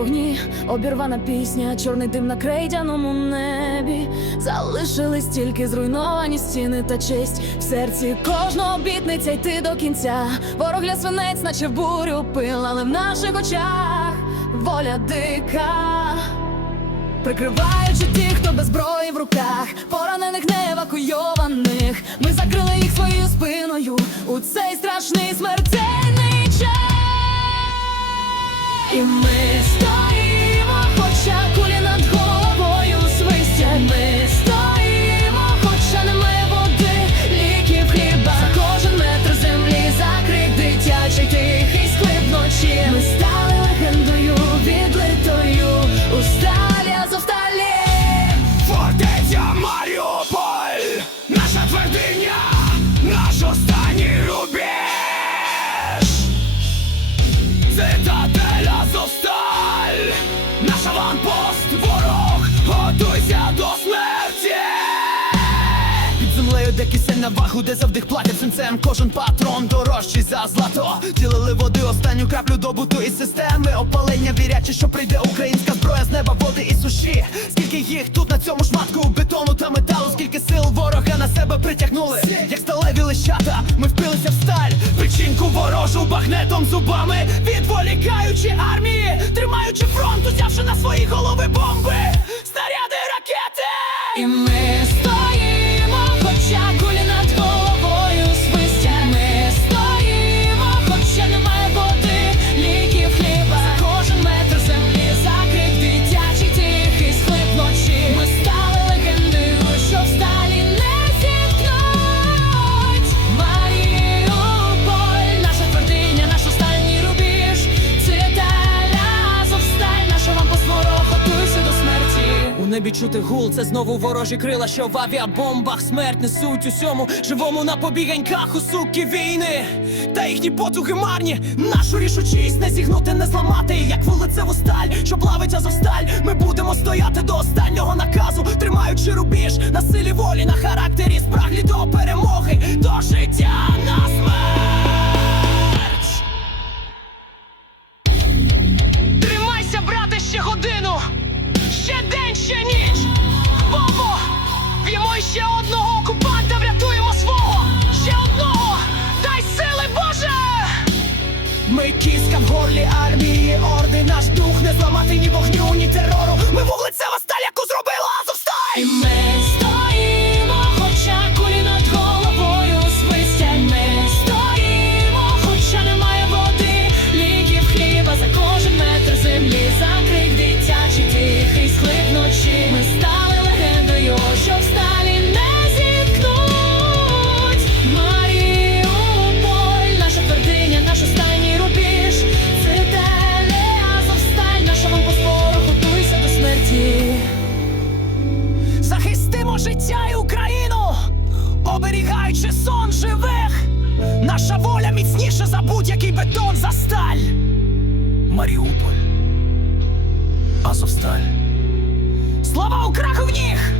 Вогні, обірвана пісня, чорний дим на крейдяному небі. Залишились тільки зруйновані стіни та честь. В серці кожного обітниця йти до кінця. Ворог для свинець, наче бурю пил, але в наших очах воля дика. Прикриваючи тих, хто без зброї в руках, поранених не евакуйованих. Ми закрили їх своєю спиною у цей страшний смертельний де кисель на вагу, де завдих платять синцем. Кожен патрон дорожчий за злато. Ділили води останню краплю добуту із системи. Опалення віряче, що прийде українська зброя з неба, води і суші. Скільки їх тут на цьому шматку? Бетону та металу Скільки сил ворога на себе притягнули. Як сталеві лищата, ми впилися в сталь. Печінку ворожу багнетом зубами Відволікаючи армії, тримаючи фронт, узявши на свої голови бомби. Снаряди, ракети небі чути гул, це знову ворожі крила, що в авіабомбах смерть несуть усьому живому на побіганьках у суки війни. Та їхні потуги марні, нашу рішучість не зігнути, не зламати, як вулицеву сталь, що плавить азовсталь. Ми будемо стояти до останнього наказу, тримаючи рубіж на силі волі, на характері, спраглі до перемоги, до життя на смерть. Ми кіска в горлі армії, орди, наш дух не зламати ні вогню, ні терору. Ми вуглецева сталь, яку зробила Азовсталь! Оберігаючи сон живих. Наша воля міцніша за будь-який бетон за сталь. Маріуполь, Азовсталь. Слава Украху в них!